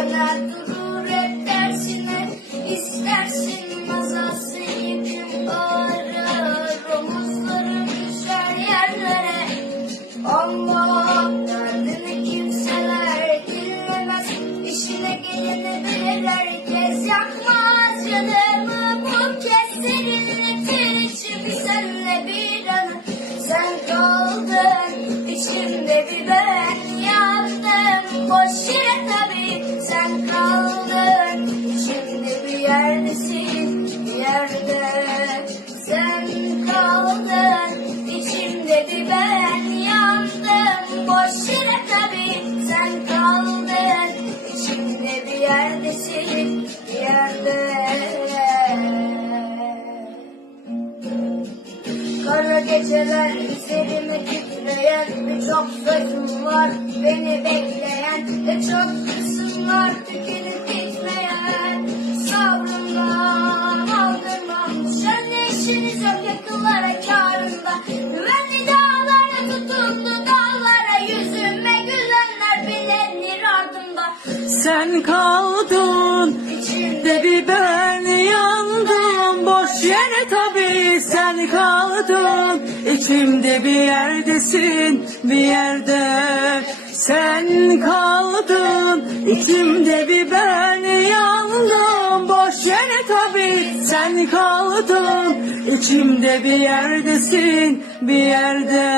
döner durur hep tersine. İstersin mazası yıkım ağrır, omuzların düşer yerlere. Allah derdini kimseler dinlemez, işine geleni bilir herkes. Yakmaz canımı bu kez, serinletir içimi senle bir anı. Sen kaldın içimde bir ben yandım, boş yere tabii. Sen kaldın içimde bir yerdesin, bir yerde. Sen kaldın içimde bir ben yandım, boş yere tabii. Sen kaldın içimde bir yerdesin, bir yerde. Kara geceler üzerime titreyen, birçok sözüm var beni bekleyen, ve çok kısım var tükenip gitmeyen. Sabrımdan aldırmam, düşen de işiniz yok yakınlara kârında. Güvenli dağlara tutundu dağlara, yüzüme gülenler bilenir ardımda. Sen kaldın içimde bir ben yandım, boş yere tabii. Sen kaldın içimde bir yerdesin, bir yerde. Sen kaldın içimde bir ben yandım, boş yere tabii. Sen kaldın içimde bir yerdesin, bir yerde.